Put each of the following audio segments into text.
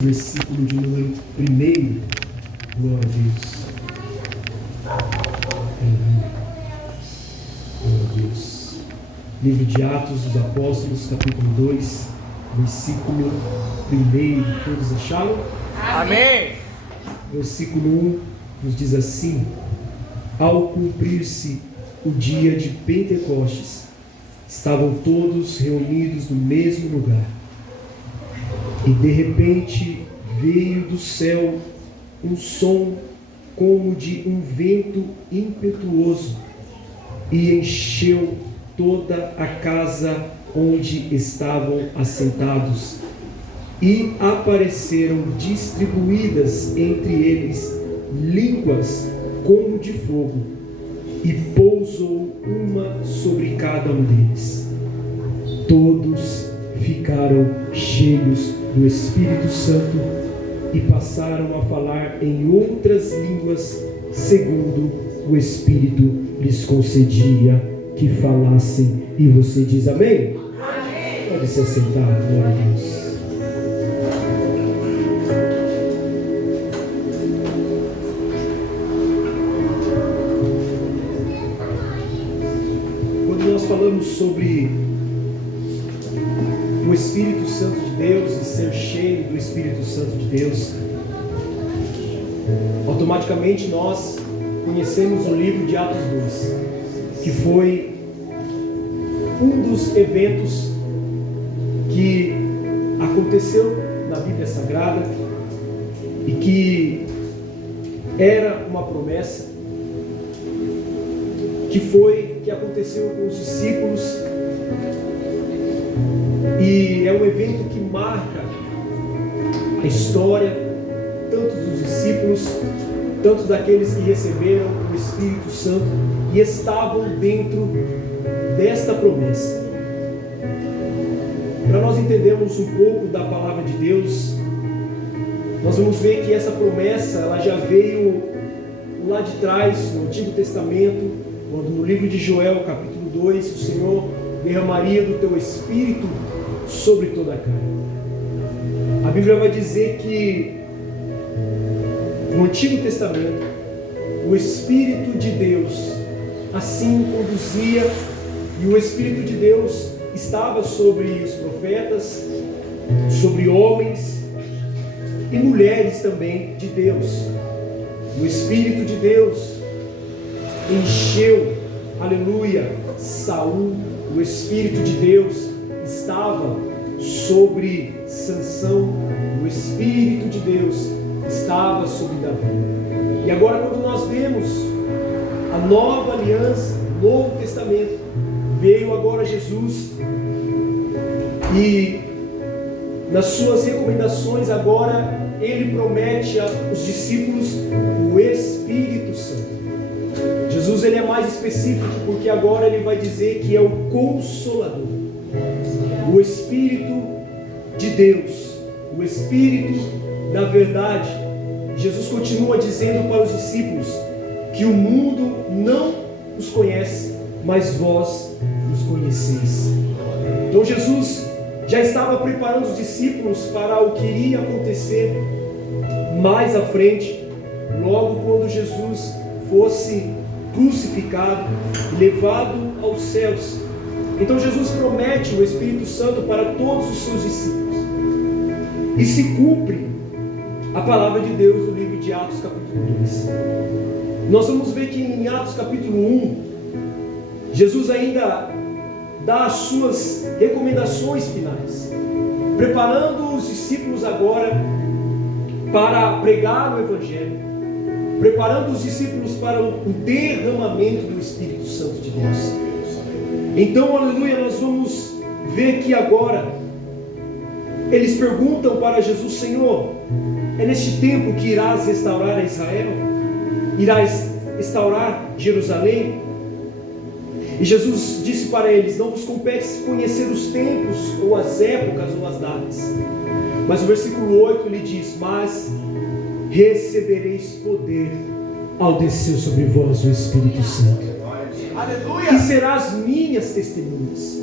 Versículo de número 1. Glória a Deus. Glória a Deus. Livro de Atos dos Apóstolos, capítulo 2, versículo 1. Todos acharam? Amém. Versículo 1 nos diz assim: Ao cumprir-se o dia de Pentecostes, estavam todos reunidos no mesmo lugar. E de repente veio do céu um som como de um vento impetuoso e encheu toda a casa onde estavam assentados. E apareceram distribuídas entre eles línguas como de fogo, e pousou uma sobre cada um deles. Todos ficaram cheios do Espírito Santo e passaram a falar em outras línguas, segundo o Espírito lhes concedia que falassem. E você diz amém? Amém. Pode se assentar, glória a Deus. Quando nós falamos sobre o Espírito Santo de Deus e ser cheio do Espírito Santo de Deus, automaticamente nós conhecemos o livro de Atos 2, que foi um dos eventos que aconteceu na Bíblia Sagrada e que era uma promessa que aconteceu com os discípulos. E é um evento que marca a história, tanto dos discípulos, tanto daqueles que receberam o Espírito Santo e estavam dentro desta promessa. Para nós entendermos um pouco da palavra de Deus, nós vamos ver que essa promessa ela já veio lá de trás, no Antigo Testamento, quando no livro de Joel, capítulo 2, o Senhor derramaria do teu Espírito sobre toda a carne. A Bíblia vai dizer que no Antigo Testamento o Espírito de Deus assim conduzia, e o Espírito de Deus estava sobre os profetas, sobre homens e mulheres também de Deus. O Espírito de Deus encheu, aleluia, Saul. O Espírito de Deus estava sobre Sansão. O Espírito de Deus estava sobre Davi. E agora, quando nós vemos a nova aliança, o Novo Testamento, veio agora Jesus, e nas suas recomendações agora ele promete aos discípulos o Espírito Santo. Jesus ele é mais específico, porque agora ele vai dizer que é o Consolador, o Espírito de Deus, o Espírito da verdade. Jesus continua dizendo para os discípulos que o mundo não os conhece, mas vós os conheceis. Então Jesus já estava preparando os discípulos para o que iria acontecer mais à frente, logo quando Jesus fosse crucificado e levado aos céus. Então Jesus promete o Espírito Santo para todos os seus discípulos, e se cumpre a palavra de Deus no livro de Atos capítulo 2. Nós vamos ver que em Atos capítulo 1 Jesus ainda dá as suas recomendações finais, preparando os discípulos agora para pregar o Evangelho, preparando os discípulos para o derramamento do Espírito Santo de Deus. Então, aleluia, nós vamos ver que agora eles perguntam para Jesus: Senhor, é neste tempo que irás restaurar a Israel? Irás restaurar Jerusalém? E Jesus disse para eles: não vos compete conhecer os tempos, ou as épocas, ou as datas. Mas o versículo 8 lhe diz: mas recebereis poder ao descer sobre vós o Espírito Santo. Aleluia! E serás minhas testemunhas,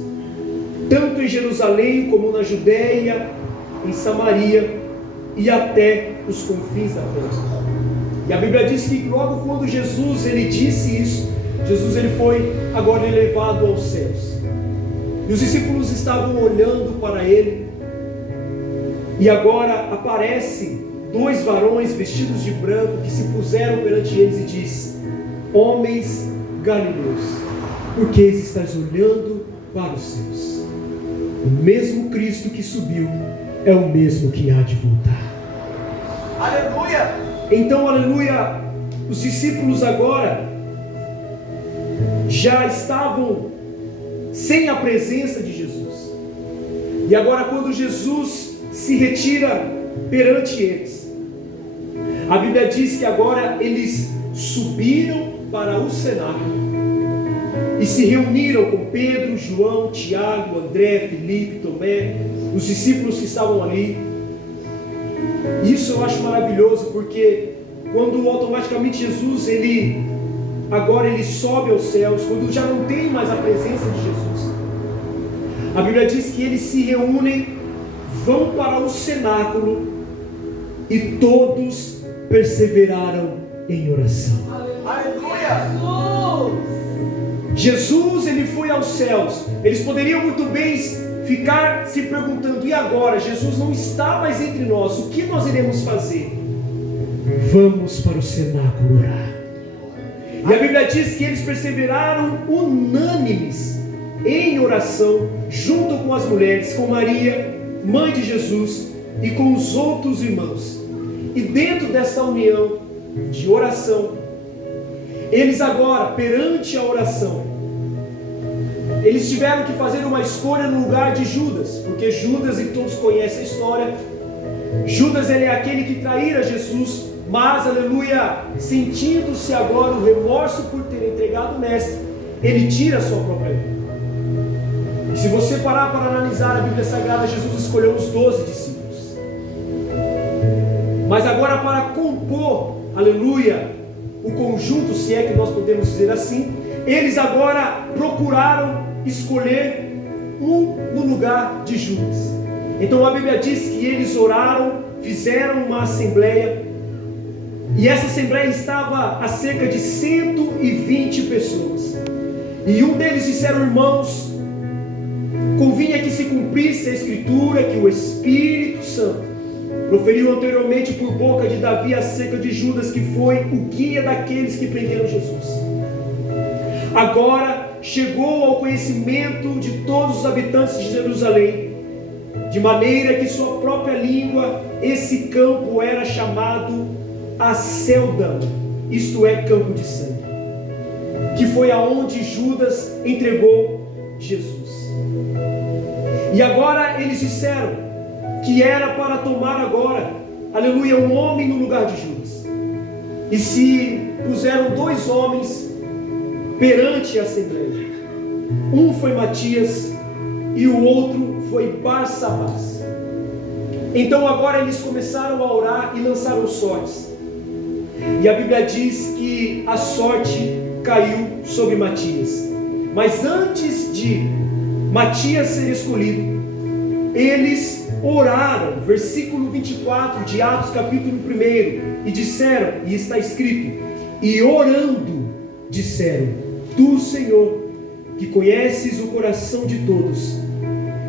tanto em Jerusalém como na Judéia, em Samaria e até os confins da terra. E a Bíblia diz que logo quando Jesus ele disse isso, Jesus ele foi agora elevado aos céus. E os discípulos estavam olhando para ele. E agora aparecem dois varões vestidos de branco que se puseram perante eles e diz: homens galileus, por que estáis olhando para os céus? O mesmo Cristo que subiu é o mesmo que há de voltar. Aleluia! Então, aleluia, os discípulos agora já estavam sem a presença de Jesus. E agora quando Jesus se retira perante eles, a Bíblia diz que agora eles subiram para o cenáculo e se reuniram com Pedro, João, Tiago, André, Filipe, Tomé, os discípulos que estavam ali. Isso eu acho maravilhoso, porque quando automaticamente Jesus agora ele sobe aos céus, quando já não tem mais a presença de Jesus, a Bíblia diz que eles se reúnem, vão para o cenáculo e todos perseveraram em oração. Aleluia! Jesus ele foi aos céus. Eles poderiam muito bem ficar se perguntando: e agora? Jesus não está mais entre nós, o que nós iremos fazer? Vamos para o cenáculo orar. E a Bíblia diz que eles perseveraram unânimes em oração, junto com as mulheres, com Maria, mãe de Jesus, e com os outros irmãos. E dentro dessa união de oração, eles agora, perante a oração, eles tiveram que fazer uma escolha no lugar de Judas, porque Judas, e todos conhecem a história, Judas ele é aquele que traíra Jesus, mas, aleluia, sentindo-se agora o remorso por ter entregado o mestre, ele tira a sua própria vida. E se você parar para analisar a Bíblia Sagrada, Jesus escolheu os 12 discípulos. Mas agora, para compor, aleluia, o conjunto, se é que nós podemos dizer assim, eles agora procuraram escolher um no lugar de Judas. Então a Bíblia diz que eles oraram, fizeram uma assembleia, e essa assembleia estava a cerca de 120 pessoas. E um deles disseram: irmãos, convinha que se cumprisse a escritura que o Espírito Santo proferiu anteriormente por boca de Davi acerca de Judas, que foi o guia daqueles que prenderam Jesus. Agora chegou ao conhecimento de todos os habitantes de Jerusalém, de maneira que sua própria língua, esse campo era chamado Acéldama, isto é, campo de sangue, que foi aonde Judas entregou Jesus. E agora eles disseram que era para tomar agora, aleluia, um homem no lugar de Judas. E se puseram 2 homens perante a assembleia. Um foi Matias e o outro foi Barsabás. Então agora eles começaram a orar e lançaram sortes. E a Bíblia diz que a sorte caiu sobre Matias. Mas antes de Matias ser escolhido, eles oraram, versículo 24 de Atos capítulo 1, e disseram, e está escrito: e orando disseram: tu, Senhor, que conheces o coração de todos,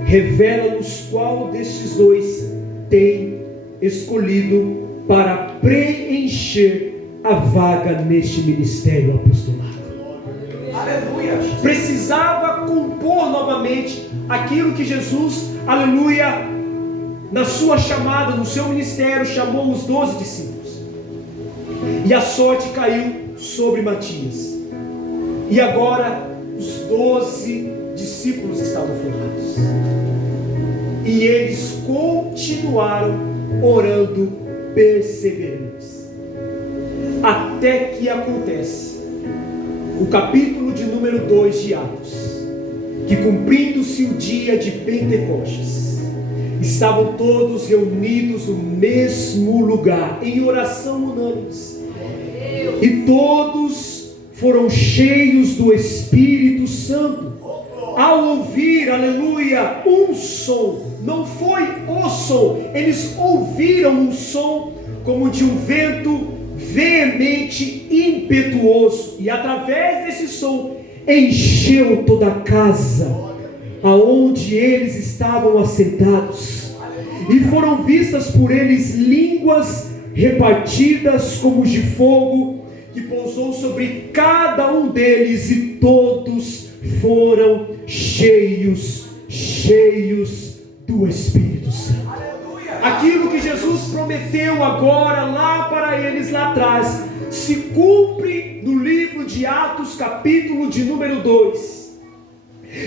revela-nos qual destes 2 tem escolhido para preencher a vaga neste ministério apostolado. Aleluia! Precisava compor novamente aquilo que Jesus, aleluia, na sua chamada, no seu ministério, chamou os 12 discípulos. E a sorte caiu sobre Matias. E agora os 12 discípulos estavam formados. E eles continuaram orando perseverantes. Até que acontece o capítulo de número 2 de Atos, que cumprindo-se o dia de Pentecostes, estavam todos reunidos no mesmo lugar, em oração unânimes, e todos foram cheios do Espírito Santo ao ouvir, aleluia, um som, não foi o som, eles ouviram um som como de um vento veemente, impetuoso, e através desse som encheu toda a casa aonde eles estavam assentados, e foram vistas por eles línguas repartidas como de fogo, que pousou sobre cada um deles, e todos foram cheios do Espírito Santo. Aquilo que Jesus prometeu agora lá para eles lá atrás, se cumpre no livro de Atos, capítulo de número 2,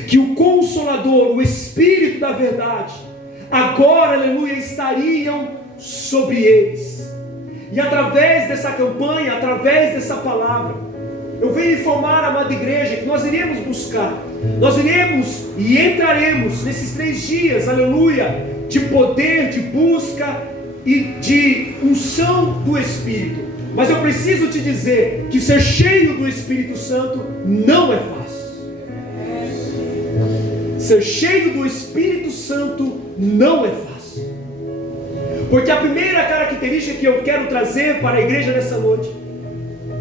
que o Consolador, o Espírito da verdade, agora, aleluia, estariam sobre eles. E através dessa campanha, através dessa palavra, eu venho informar a amada igreja que nós iremos buscar, nós iremos e entraremos nesses 3 dias, aleluia, de poder, de busca e de unção do Espírito. Mas eu preciso te dizer que ser cheio do Espírito Santo não é fácil. Ser cheio do Espírito Santo não é fácil. Porque a primeira característica que eu quero trazer para a igreja nessa noite,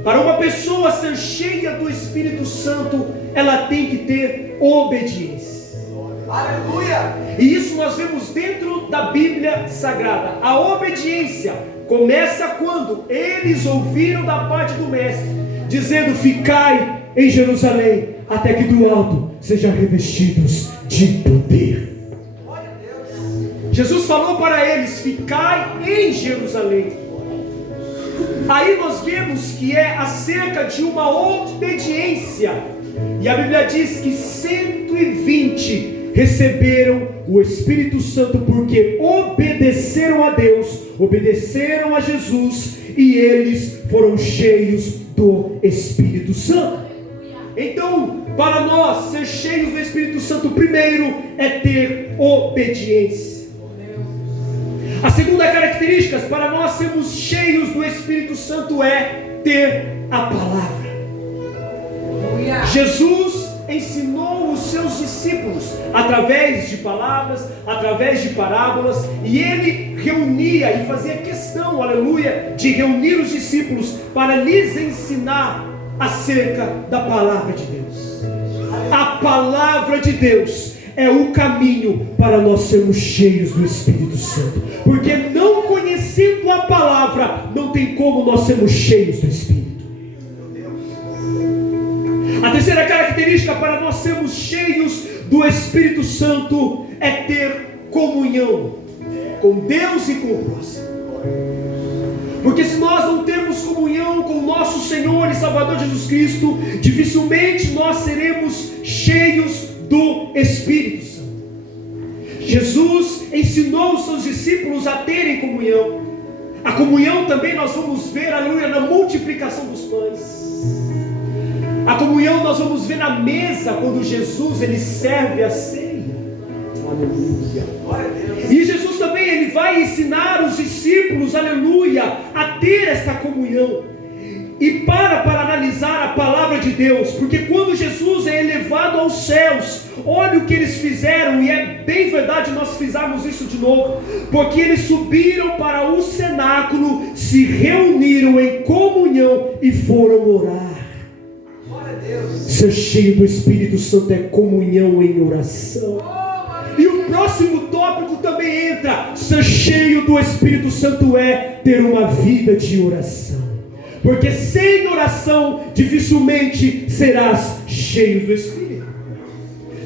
para uma pessoa ser cheia do Espírito Santo, ela tem que ter obediência. Aleluia! E isso nós vemos dentro da Bíblia Sagrada. A obediência começa quando eles ouviram da parte do Mestre, dizendo: ficai em Jerusalém, até que do alto sejam revestidos de poder. Jesus falou para eles: ficai em Jerusalém. Aí nós vemos que é acerca de uma obediência. E a Bíblia diz que 120 receberam o Espírito Santo porque obedeceram a Deus, obedeceram a Jesus, e eles foram cheios do Espírito Santo. Então, para nós ser cheios do Espírito Santo, primeiro é ter obediência. A segunda característica para nós sermos cheios do Espírito Santo é ter a palavra. Jesus ensinou os seus discípulos através de palavras, através de parábolas, e ele reunia e fazia questão, aleluia, de reunir os discípulos para lhes ensinar acerca da palavra de Deus. A palavra de Deus é o caminho para nós sermos cheios do Espírito Santo, porque não conhecendo a palavra, não tem como nós sermos cheios do Espírito. A terceira característica para nós sermos cheios do Espírito Santo é ter comunhão com Deus e com o próximo. Porque se nós não temos comunhão com o nosso Senhor e Salvador Jesus Cristo, dificilmente nós seremos cheios do Espírito Santo. Jesus ensinou os seus discípulos a terem comunhão. A comunhão também nós vamos ver, aleluia, na multiplicação dos pães. A comunhão nós vamos ver na mesa, quando Jesus ele serve a ceia. Aleluia. E Jesus também ele vai ensinar os discípulos, aleluia, a ter esta comunhão. E para analisar a palavra de Deus, porque quando Jesus é elevado aos céus, olha o que eles fizeram, e é bem verdade nós fizermos isso de novo, porque eles subiram para o cenáculo, se reuniram em comunhão e foram orar. Ser cheio do Espírito Santo é comunhão em oração. E o próximo tópico também entra: ser cheio do Espírito Santo é ter uma vida de oração. Porque sem oração dificilmente serás cheio do Espírito.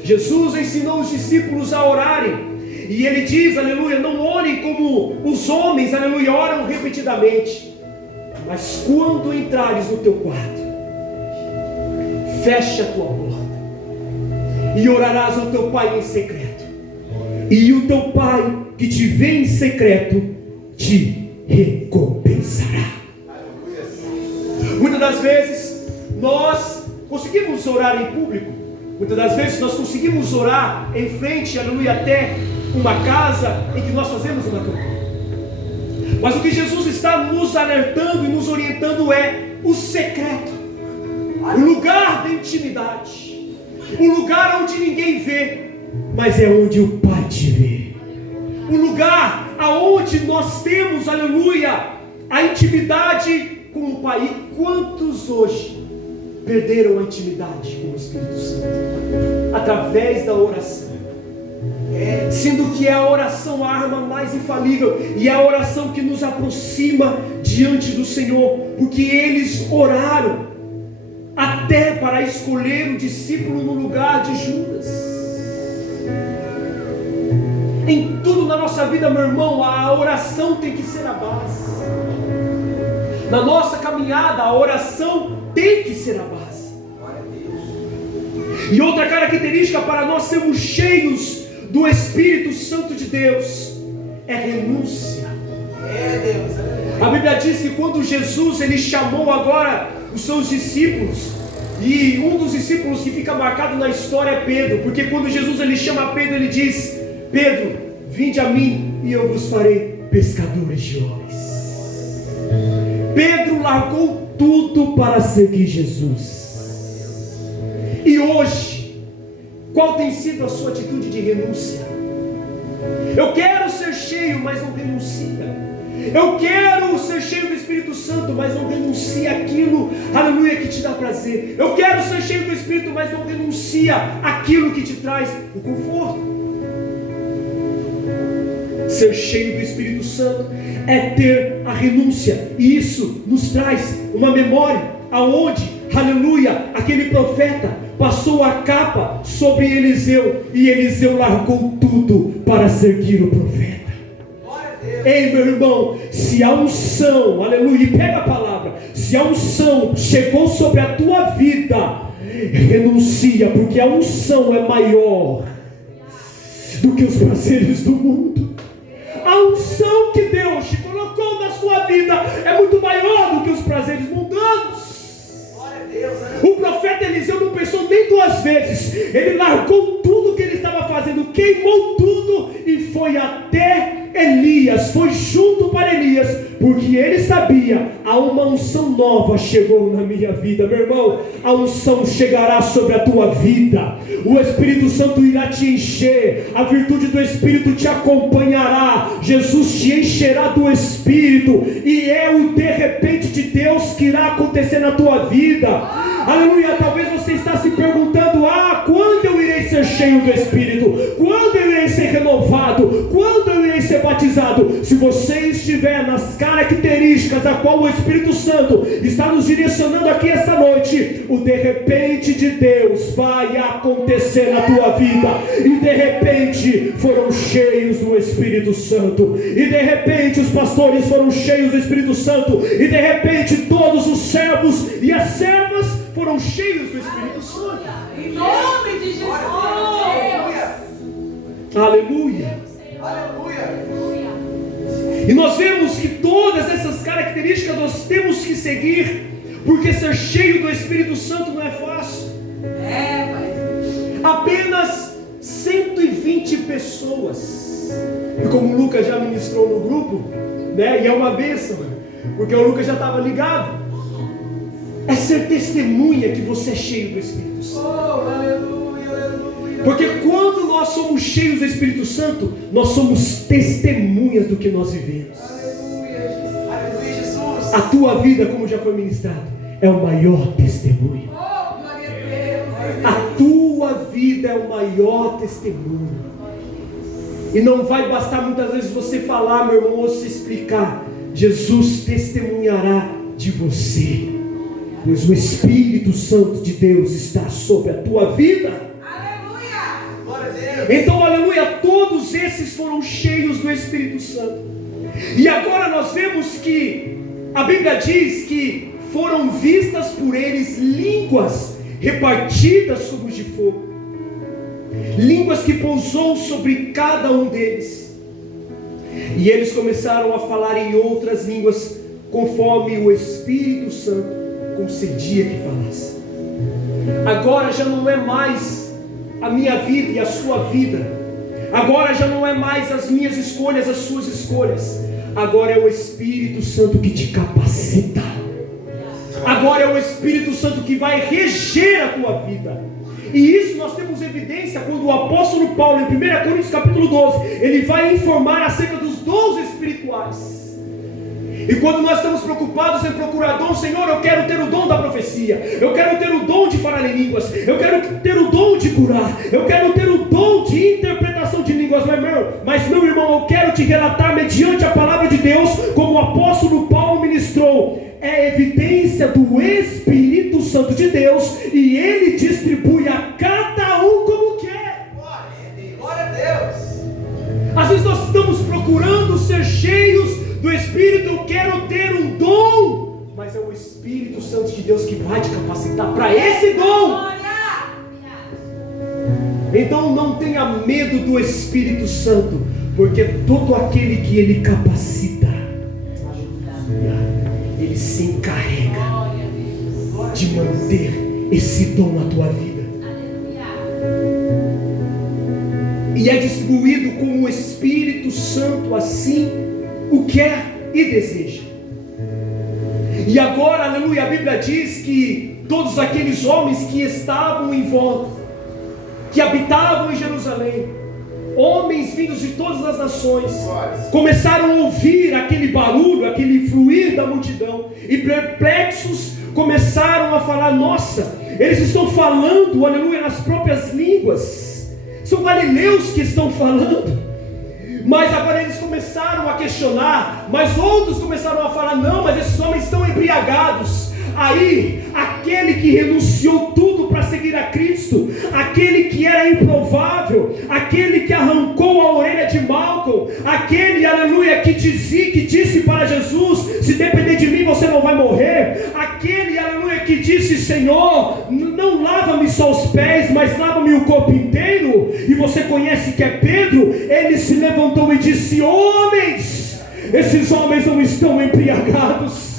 Jesus ensinou os discípulos a orarem, e ele diz, aleluia, não orem como os homens, aleluia, oram repetidamente, mas quando entrares no teu quarto, fecha a tua porta e orarás ao teu Pai em secreto, e o teu Pai que te vê em secreto te recompensará. Muitas das vezes nós conseguimos orar em público, muitas das vezes nós conseguimos orar em frente, aleluia, até uma casa em que nós fazemos uma campanha. Mas o que Jesus está nos alertando e nos orientando é o secreto, o lugar da intimidade. um lugar onde ninguém vê, mas é onde o Pai te vê, um lugar aonde nós temos, aleluia, a intimidade com o Pai. E quantos hoje perderam a intimidade com o Espírito Santo? Através da oração, sendo que é a oração a arma mais infalível, e é a oração que nos aproxima diante do Senhor, porque eles oraram até para escolher o discípulo no lugar de Judas. Em tudo na nossa vida, meu irmão, a oração tem que ser a base. Na nossa caminhada, a oração tem que ser a base. E outra característica para nós sermos cheios do Espírito Santo de Deus é renúncia. A Bíblia diz que quando Jesus ele chamou agora os seus discípulos, e um dos discípulos que fica marcado na história é Pedro, porque quando Jesus ele chama Pedro, ele diz: Pedro, vinde a mim e eu vos farei pescadores de homens. Pedro largou tudo para seguir Jesus. E hoje, qual tem sido a sua atitude de renúncia? Eu quero ser cheio, mas não renuncia. Eu quero ser cheio do Espírito Santo, mas não renuncia aquilo, aleluia, que te dá prazer. Eu quero ser cheio do Espírito, mas não renuncia aquilo que te traz o conforto. Ser cheio do Espírito Santo é ter a renúncia, e isso nos traz uma memória, aonde, aleluia, aquele profeta passou a capa sobre Eliseu, e Eliseu largou tudo para seguir o profeta. Ei, meu irmão, se a unção, aleluia, pega a palavra, se a unção chegou sobre a tua vida, renuncia, porque a unção é maior do que os prazeres do mundo. A unção que Deus te colocou na sua vida é muito maior do que os prazeres mundanos. O profeta Eliseu não pensou nem duas vezes. Ele largou tudo que ele estava fazendo, queimou tudo e foi até Elias, foi junto para Elias, porque ele sabia: há uma unção nova chegou na minha vida. Meu irmão, a unção chegará sobre a tua vida, o Espírito Santo irá te encher, a virtude do Espírito te acompanhará, Jesus te encherá do Espírito, e é o de repente de Deus que irá acontecer na tua vida. Aleluia. Talvez você está se perguntando: quando eu irei ser cheio do Espírito? Quando eu irei ser renovado? Quando eu irei ser batizado? Se você estiver nas características a qual o Espírito Santo está nos direcionando aqui esta noite, o de repente de Deus vai acontecer na tua vida. E de repente foram cheios do Espírito Santo, e de repente os pastores foram cheios do Espírito Santo, e de repente todos os servos e as servas foram cheios do Espírito Santo. Em nome de Jesus. Aleluia. Aleluia. E nós vemos que todas essas características nós temos que seguir, porque ser cheio do Espírito Santo não é fácil. Apenas 120 pessoas. E como o Lucas já ministrou no grupo, né? E é uma bênção, porque o Lucas já estava ligado. É ser testemunha que você é cheio do Espírito Santo. Aleluia, aleluia. Porque quando nós somos cheios do Espírito Santo, nós somos testemunhas do que nós vivemos. Aleluia, aleluia, Jesus. A tua vida, como já foi ministrado, é o maior testemunho. A tua vida é o maior testemunho. E não vai bastar muitas vezes você falar, meu irmão, ou se explicar. Jesus testemunhará de você, pois o Espírito Santo de Deus está sobre a tua vida. Aleluia! Glória a Deus. Então, aleluia, todos esses foram cheios do Espírito Santo. E agora nós vemos que a Bíblia diz que foram vistas por eles línguas repartidas como de fogo, línguas que pousou sobre cada um deles, e eles começaram a falar em outras línguas, conforme o Espírito Santo concedia que falasse. Agora já não é mais a minha vida e a sua vida, agora já não é mais as minhas escolhas, as suas escolhas, agora é o Espírito Santo que te capacita, agora é o Espírito Santo que vai reger a tua vida. E isso nós temos evidência quando o apóstolo Paulo, em 1 Coríntios capítulo 12, ele vai informar acerca dos dons espirituais. E quando nós estamos preocupados em procurar dom, Senhor, eu quero ter o dom da profecia, eu quero ter o dom de falar em línguas, eu quero ter o dom de curar, eu quero ter o dom de interpretação de línguas, mas meu irmão, eu quero te relatar mediante a palavra de Deus, como o apóstolo Paulo ministrou, é evidência do Espírito Santo de Deus, e ele distribui a cada um como quer. Glória a Deus. Às vezes nós estamos procurando ser cheios do Espírito, eu quero ter um dom, mas é o Espírito Santo de Deus que vai te capacitar para esse dom. Então não tenha medo do Espírito Santo, porque todo aquele que ele capacita, ele se encarrega de manter esse dom na tua vida. E é distribuído como o Espírito Santo assim o quer e deseja. E agora, aleluia, a Bíblia diz que todos aqueles homens que estavam em volta, que habitavam em Jerusalém, homens vindos de todas as nações, começaram a ouvir aquele barulho, aquele fluir da multidão, e perplexos começaram a falar: nossa, eles estão falando, aleluia, nas próprias línguas, são galileus que estão falando. Mas agora eles começaram a questionar, mas outros começaram a falar: não, mas esses homens estão embriagados. Aí, aquele que renunciou tudo para seguir a Cristo, aquele que era improvável, aquele que arrancou a orelha de Malcolm, aquele, aleluia, que disse para Jesus: se depender de mim você não vai morrer, aquele, aleluia, que disse: Senhor, não lava-me só os pés, mas lava-me o corpo inteiro, e você conhece que é Pedro. Ele se levantou e disse: homens, esses homens não estão embriagados.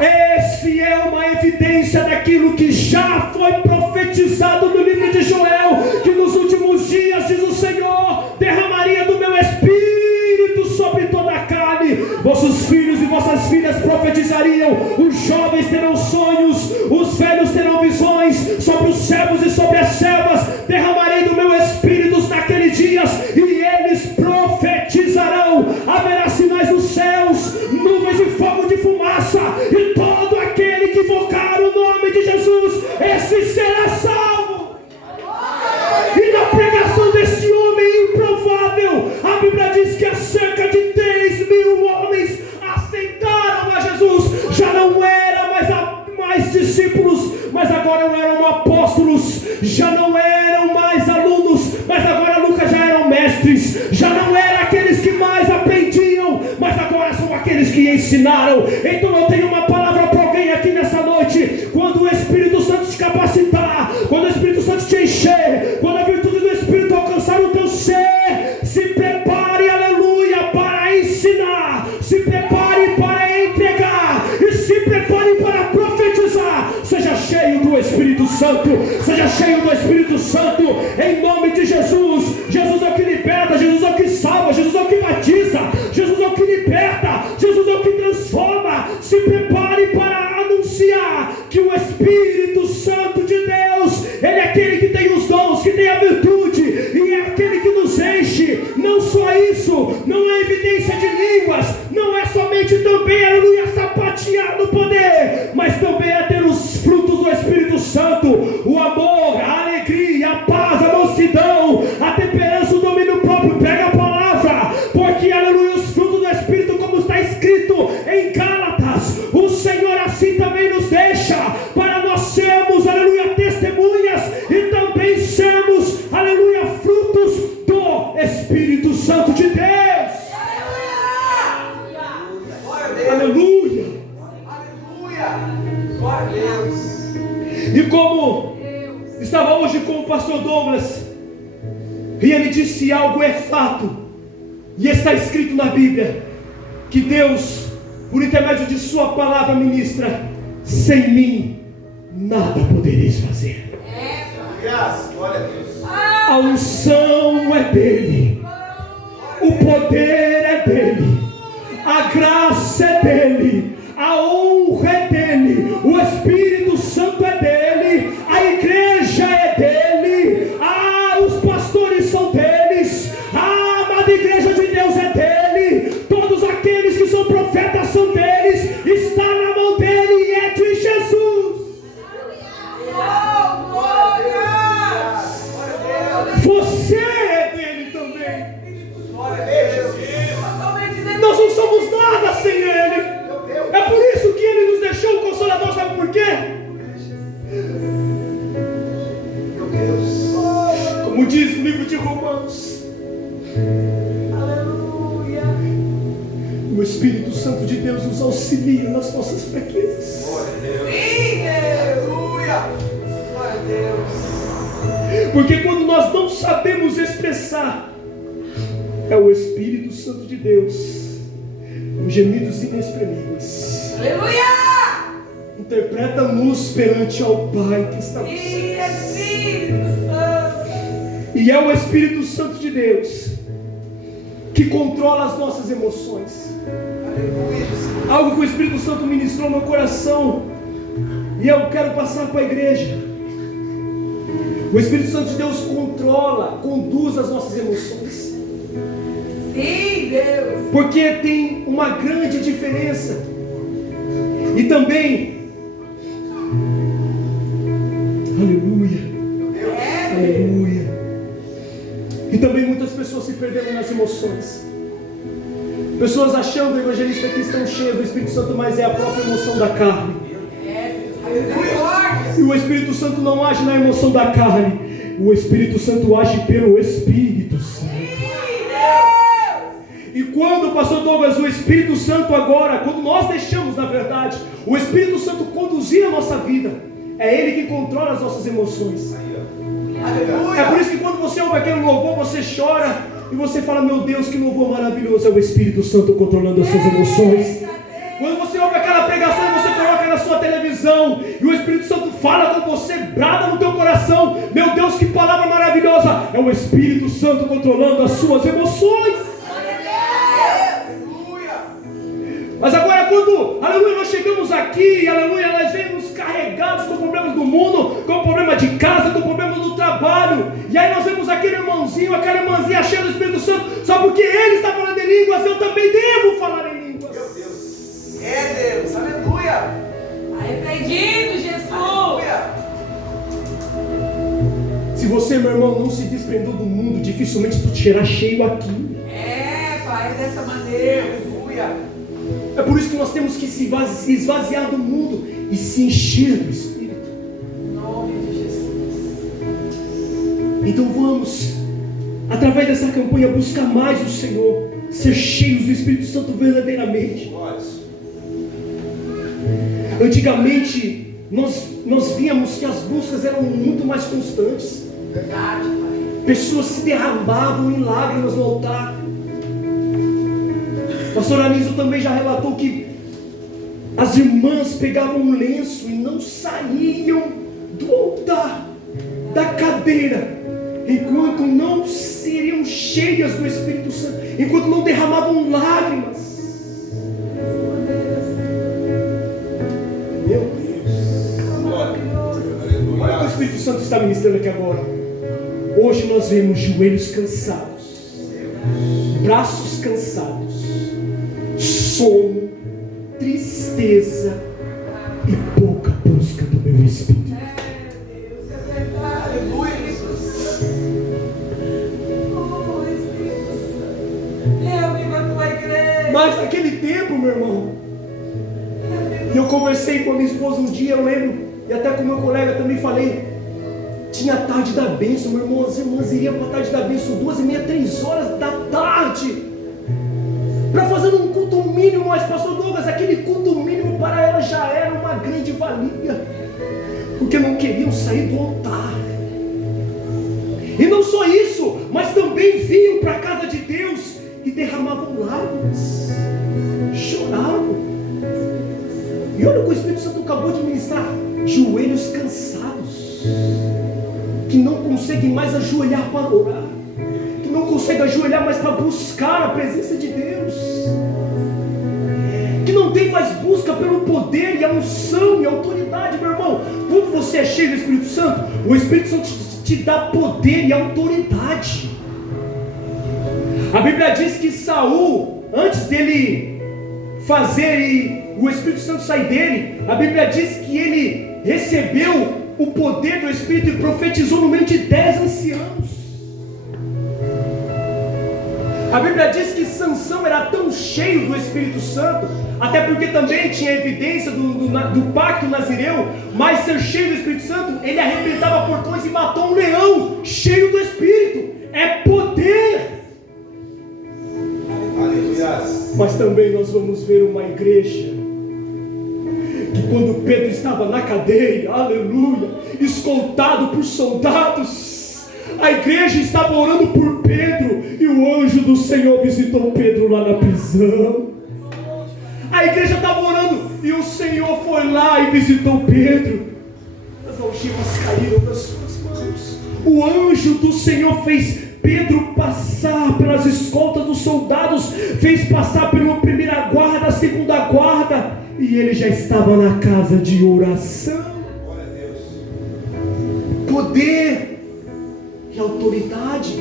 Esse é uma evidência daquilo que já foi profetizado no livro de Joel, que nos últimos dias, diz o Senhor, derramaria do meu Espírito sobre toda a carne, vossos filhos e vossas filhas profetizariam, os jovens terão sonhos, os velhos terão visões, sobre os servos e sobre as servas derramarei do meu Espírito naqueles dias, e eles profetizarão. Haverá sinais nos céus, nuvens e fogo de fumaça, e todo aquele que invocar o nome de Jesus, esse será salvo. E na pregação desse homem improvável, a Bíblia diz que há cerca de 3.000 homens aceitaram a Jesus. Já não eram mais discípulos, mas agora não eram apóstolos, já não eram mais alunos, mas agora Lucas já eram mestres, já não eram aqueles que mais aprendiam, mas agora são aqueles que ensinaram. Então eu tenho uma palavra para alguém aqui nessa noite: quando o Espírito Santo te capacitar, quando o Espírito Santo te encher, quando a virtude do Espírito alcançar o teu ser, se prepare, aleluia, para ensinar, se prepare para entregar, e se prepare para profetizar. Seja cheio do Espírito Santo, seja cheio do Espírito Santo, em nome de Jesus. Jesus é o que liberta, Jesus é o que salva, Jesus é o que batiza, Jesus é o que liberta, Jesus é o que transforma. Se prepare para anunciar que o Espírito Santo de Deus, ele é aquele que tem os dons, que tem a virtude, e é aquele que nos enche. Não só isso, não é evidência de línguas, não é somente também, aleluia, sapatear no poder, mas também é ter os frutos do Espírito Santo: o amor, a alegria, a paz, a mansidão, a temperança, o domínio próprio. Pega a palavra, porque, aleluia, os frutos do Espírito, como está escrito em Gálatas, o Senhor assim também nos deixa, para nós sermos, aleluia, testemunhas, e também sermos, aleluia, frutos do Espírito Santo de Deus. Aleluia. Aleluia. Glória a Deus. E como estava hoje com o pastor Douglas, e ele disse algo, é fato, e está escrito na Bíblia, que Deus, por intermédio de sua palavra, ministra: sem mim nada podereis fazer. Glória a Deus. A unção é dele, o poder é dele, a graça é dele, a honra é dele, o Espírito Santo é dele, a igreja é dele. Santo de Deus nos auxilia nas nossas fraquezas. Glória a Deus. Sim, Deus. Aleluia. Glória a Deus. Porque quando nós não sabemos expressar, é o Espírito Santo de Deus, com gemidos inexprimíveis, Aleluia. interpreta-nos perante ao Pai que está no Sim, céu. Espírito Santo. E é o Espírito Santo de Deus que controla as nossas emoções. Aleluia, Jesus. Algo que o Espírito Santo ministrou no meu coração, e eu quero passar para a igreja. O Espírito Santo de Deus controla, conduz as nossas emoções. Sim, Deus. Porque tem uma grande diferença. E também, aleluia, aleluia. E também muitas pessoas se perderam nas emoções. Pessoas achando o evangelista que estão cheios do Espírito Santo, mas é a própria emoção da carne. Aleluia. E o Espírito Santo não age na emoção da carne, o Espírito Santo age pelo Espírito Santo. E quando, pastor Douglas, o Espírito Santo agora, quando nós deixamos, na verdade, o Espírito Santo conduzir a nossa vida, é Ele que controla as nossas emoções. Aleluia. É por isso que quando você ouve aquele louvor, você chora e você fala, meu Deus, que louvor maravilhoso. É o Espírito Santo controlando as suas emoções. Quando você ouve aquela pregação e você coloca na sua televisão e o Espírito Santo fala com você, brada no teu coração, meu Deus, que palavra maravilhosa. É o Espírito Santo controlando as suas emoções. Mas agora quando, aleluia, nós chegamos aqui, aleluia, nós vemos carregados com problemas do mundo, com problema de casa, com problemas do trabalho, e aí nós vemos aquele irmãozinho, aquela irmãzinha cheia do Espírito Santo, só porque ele está falando em línguas, eu também devo falar em línguas. Meu Deus. É Deus. Aleluia. Arrependido, Jesus. Aleluia. Se você, meu irmão, não se desprendeu do mundo, dificilmente tu te será cheio aqui. É, Pai, é dessa maneira. Aleluia. É por isso que nós temos que se esvaziar do mundo e se encher do Espírito. Em nome de Jesus. Então vamos, através dessa campanha, buscar mais o Senhor, ser cheios do Espírito Santo verdadeiramente. Glória. Antigamente, nós víamos que as buscas eram muito mais constantes. Verdade, Pai. Pessoas se derramavam em lágrimas no altar. Pastor Anísio também já relatou que as irmãs pegavam um lenço e não saíam do altar, da cadeira, enquanto não seriam cheias do Espírito Santo, enquanto não derramavam lágrimas. Meu Deus, Glória. olha o que o Aleluia. Espírito Santo está ministrando aqui agora. Hoje nós vemos joelhos cansados, braços cansados, sono, tristeza e pouca busca do meu Espírito. Deus, é verdade. Aleluia, Jesus. Oh, Espírito Santo. Eu vivo a tua igreja. Mas naquele tempo, meu irmão, e eu conversei com a minha esposa um dia, eu lembro, e até com o meu colega também falei, tinha a tarde da bênção, meu irmão, as irmãs iriam para a tarde da bênção 2h30, 3h da tarde, para fazer um culto mínimo. Mas pastor Douglas, aquele culto mínimo para ela já era uma grande valia, porque não queriam sair do altar. E não só isso, mas também vinham para a casa de Deus e derramavam lágrimas, choravam. E olha o que o Espírito Santo acabou de ministrar: joelhos cansados, que não conseguem mais ajoelhar para orar, que não conseguem ajoelhar mais para buscar a presença de Deus, que não tem mais busca pelo poder e a unção e a autoridade. Meu irmão, quando você é cheio do Espírito Santo, o Espírito Santo te dá poder e autoridade. A Bíblia diz que Saul, antes dele fazer e o Espírito Santo sair dele, a Bíblia diz que ele recebeu o poder do Espírito e profetizou no meio de 10 anciãos. A Bíblia diz que Sansão era tão cheio do Espírito Santo, até porque também tinha evidência do pacto nazireu, mas ser cheio do Espírito Santo, ele arrebentava portões e matou um leão, cheio do Espírito. É poder. Aleluia. Mas também nós vamos ver uma igreja que quando Pedro estava na cadeia, aleluia, escoltado por soldados, a igreja estava orando por Pedro e o anjo do Senhor visitou Pedro lá na prisão. A igreja estava orando e o Senhor foi lá e visitou Pedro. As algemas caíram das suas mãos. O anjo do Senhor fez Pedro passar pelas escoltas dos soldados, fez passar pela primeira guarda, a segunda guarda, e ele já estava na casa de oração. Poder e autoridade.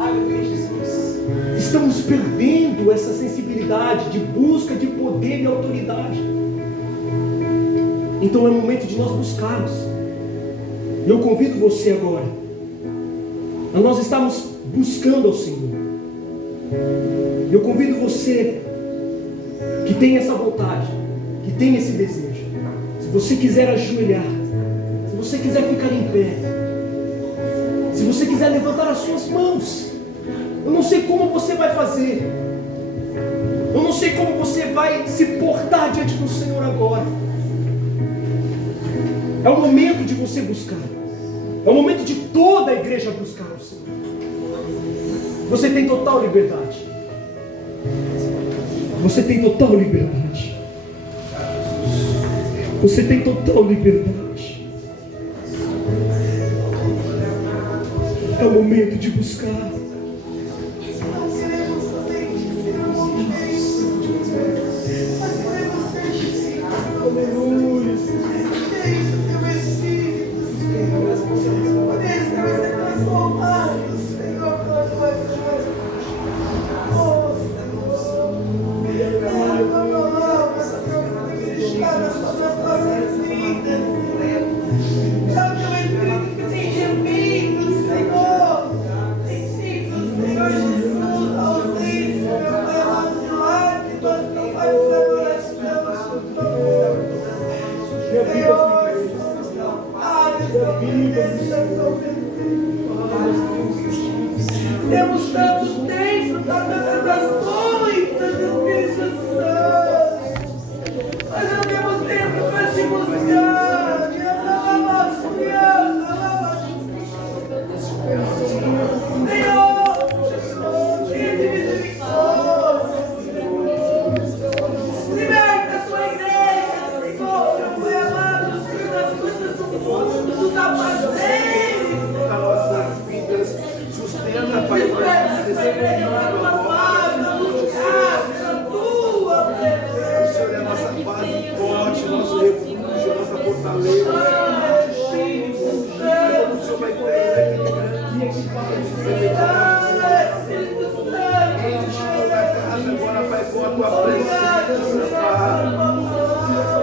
Aleluia, Jesus. Estamos perdendo essa sensibilidade de busca de poder e autoridade. Então é momento de nós buscarmos. Eu convido você agora a nós estamos buscando ao Senhor. Eu convido você que tem essa vontade, que tem esse desejo, se você quiser ajoelhar, se você quiser ficar em pé, se você quiser levantar as suas mãos, eu não sei como você vai fazer, eu não sei como você vai se portar diante do Senhor agora. É o momento de você buscar. É o momento de toda a igreja buscar o Senhor. Você tem total liberdade. Você tem total liberdade. Você tem total liberdade. É o momento de buscar. Temos tanto tempo, tantas tentações, tantas ministrações, mas não temos tempo para te buscar. Senhor, tenha misericórdia. Liberta a sua igreja, Senhor, meu Pai amado, Senhor, das coisas do mundo, dos afazeres. Nossas vidas, sustenta, Pai, nós precisamos o Senhor é a nossa base forte, nosso refúgio, nossa fortaleza. O Senhor vai ter aquele grande enche toda a casa agora, Pai, com a tua presença, Pai.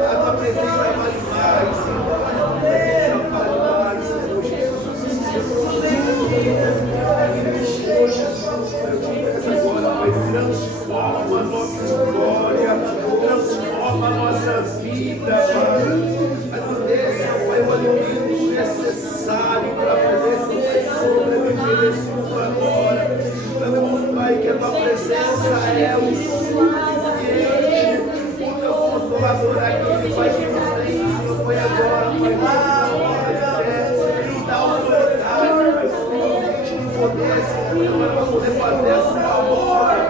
A tua presença vale mais, Senhor. A tua presença vale mais, Senhor Jesus. Eu te peço agora, Pai, transforma a nossa história, transforma a nossa vida, Pai. Mas nos deixa, Pai, o alimento necessário para fazer esse sobreviver esse mundo agora. Sabemos, Pai, que a tua presença é o suficiente, o teu consolador aquele, Pai, que nos tem isso, Pai, agora, Pai, nos dá autoridade, Pai, poder, Senhor, para poder fazer a sua obra,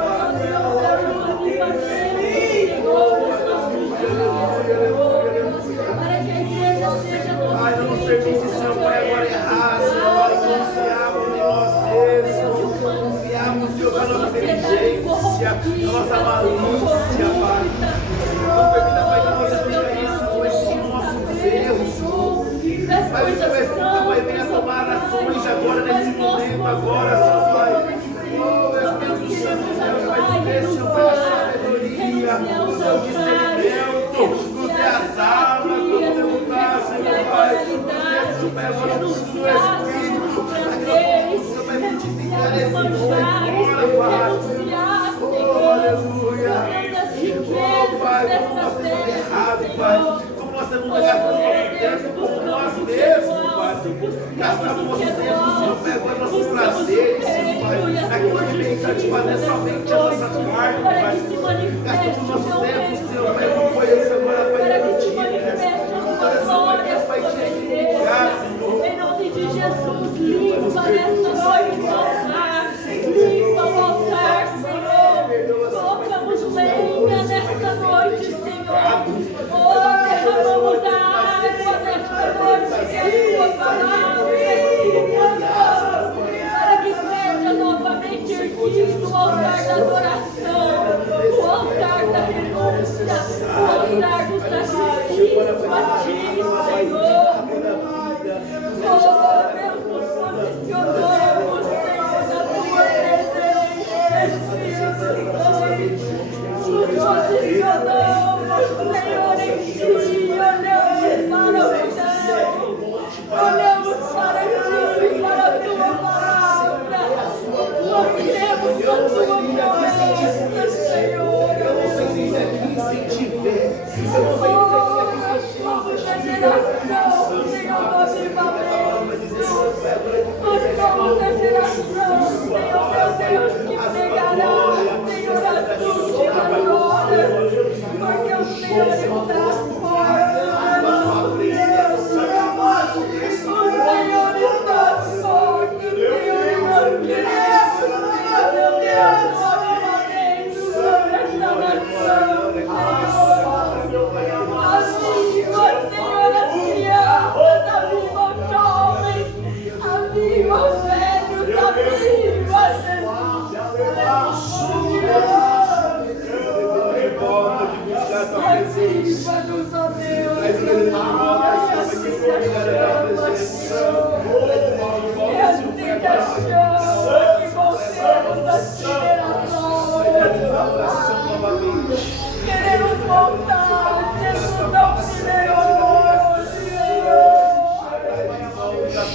Pai, não nos permite, Senhor, Pai, agora errar, Senhor, nós confiamos em nós mesmos, confiamos, Senhor, na nossa inteligência, na nossa malícia, Pai. Não permita, Pai, que nós seja isso, Pai, com nossos erros. Pai, Pai, venha tomar ações agora, nesse momento, agora, Senhor, Pai. Oh, Espírito Santo, Deus, Pai, deixa, Pai, a sabedoria, o seu discernimento, nos dê as almas, nos dê lutar, Senhor, Pai. Nos deixa, Pai, agora o fruto do Espírito, para que nós possamos, Pai, multiplicar esse dom agora, Pai. Oh, aleluia. Oh, Pai, como nós temos errado, Pai. Como nós temos gastado nosso tempo com nós mesmos, Pai. Gastar o nosso tempo, Senhor, Pai, agora nossos prazeres, Senhor, Pai. Aquilo que vem satisfazer somente a nossa carne, Pai. Gastamos o nosso tempo, Senhor, Pai, com coisas agora, Pai, contigo, todas as coisas, Pai, te glorificar, Senhor. Em nome de Jesus, limpa nesta noite o altar. Limpa o altar, Senhor. Colocamos lenha nesta noite, Senhor. Oh, derramamos a água nesta noite, que é a tua palavra, Senhor. Para que seja novamente erguido o altar da adoração, o altar da renúncia, o altar do sacrifício a ti, Senhor. Oh, Deus, nos posicionamos, Senhor, na tua presença, Espírito Santo. Nos posicionamos, Senhor, em ti, olhamos para o céu, olhamos para ti, para a tua palavra. Nós cremos na tua promessa, Senhor. Somos a geração, Senhor, do avivamento. Nós somos a geração, Senhor, meu Deus, que pegará, Senhor, as últimas horas, porque o Senhor está forte. O Senhor está forte, o Senhor não queremos, meu Deus, o avivamento sobre esta nação, Senhor. Aviva, Senhor, as crianças, aviva os jovens, aviva os velhos, aviva, Jesus. Aviva-nos, ó Deus, e acenda a chama, que voltemos às gerações. Queremos voltar, Jesus, ao primeiro amor, Senhor. Queremos voltar,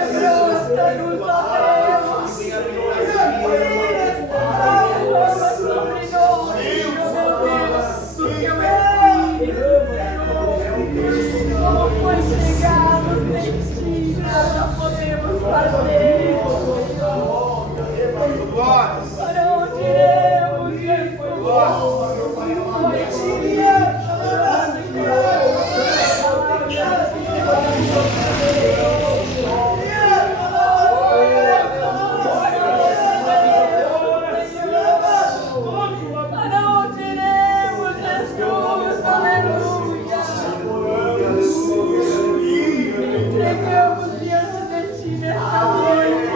Senhor, levanta-nos, ó Deus. Derrama sobre nós, meu Deus, o teu Espírito, como foi entregado em ti, nada podemos fazer. Para onde iremos, Jesus? Para onde iremos, Jesus? Aleluia! Entregamos diante de ti nesta noite,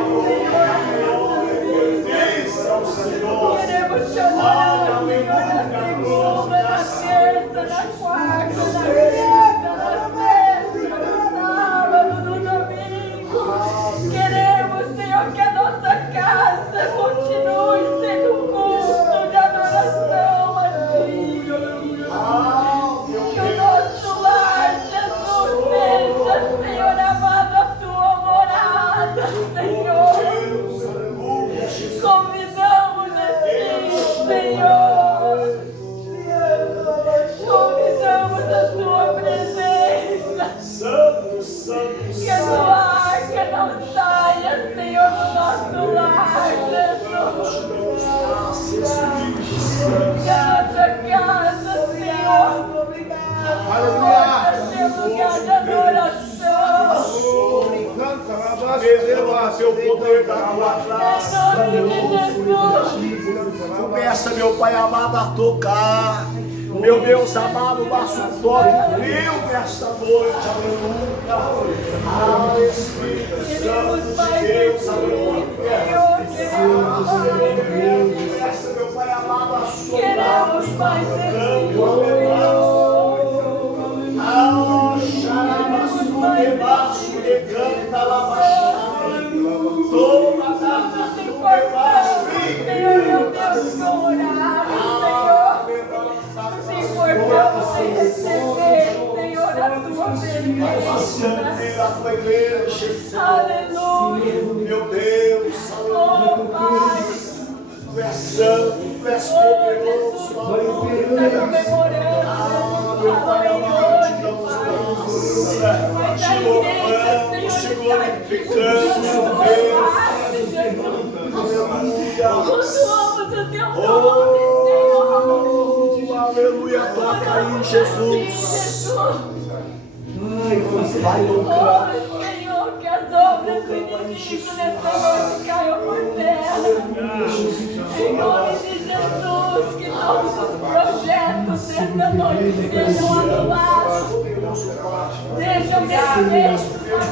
Senhor. Queremos te adorar, Senhor, na segunda, na terça, na quarta, na quinta, na sexta, no sábado, no domingo. Queremos, Senhor, que a nossa casa continue sendo culto de adoração a ti. Que o nosso lar, Jesus, seja, Senhor amado, a tua morada, Senhor. Convidamos a ti, Senhor. Convidamos a tua presença. Que a tua arca não saia, Senhor, do nosso lar, Jesus. Que a nossa casa, Senhor, possa ser lugar de adoração. Seu poder da tua Em nome de Jesus. Começa, meu Pai amado, a tocar. Meu Deus amado, nosso toque viu nesta noite, aleluia. Ah, Espírito Santo de Deus, aleluia. Começa, meu Pai amado, a sua Queremos mais de ti, ah, xarabaçu, rebaixo, decanta, labaxai. Toma, data, Senhor, meu Deus, com horário, Senhor. Se importamos em receber, Senhor, a tua presença. a tua igreja, Aleluia. meu Deus, Oh, Pai. tu és santo, tu és poderoso, Oh, Jesus. está comemorando. Mas a igreja, Senhor, glorificamos, cultuamos o teu nome, Senhor. Aleluia, toca aí, Jesus. Vai Oh, tocar. Senhor, que as obras do inimigo nessa noite caiam por terra. Em nome de Jesus, que todos os projetos nessa noite sejam anulados. Sejam desfeitos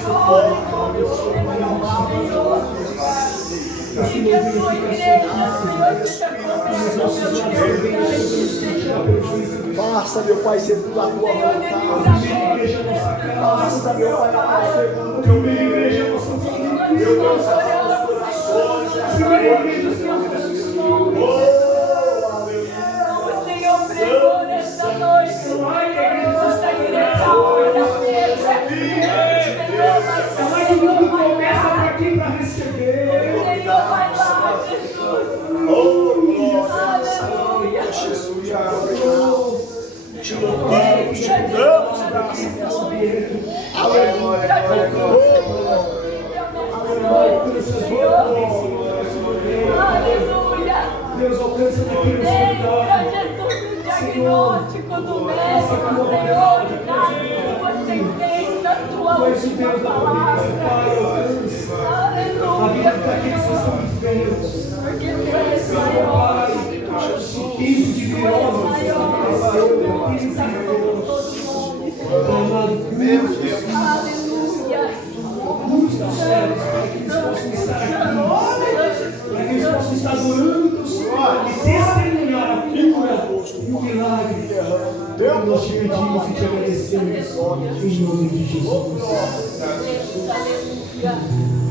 agora, em nome de Jesus, Senhor. E que a sua igreja, Senhor, seja coberta pelo teu sangue, Senhor. Faça, meu Pai, segundo a tua Senhor, vontade. Faça, meu Pai, segundo o teu igreja. nós oramos, Senhor, o Senhor pregou nesta noite, nossa igreja olha Pedro, Senhor, vai lá, Jesus, aleluia, Te louvamos, te damos graças. Aleluia, aleluia. Deus alcança naquilo que Entra, Jesus, no diagnóstico do médico, Senhor, dá a tua sentença, a tua última palavra. Aleluia, Senhor, porque tu és maior, tu és maior, que está sobre todo nome, Senhor. Aleluia. para que eles possam estar adorando o Senhor e testemunhar a cura e o milagre que nós te pedimos e te agradecemos em nome de Jesus. Aleluia.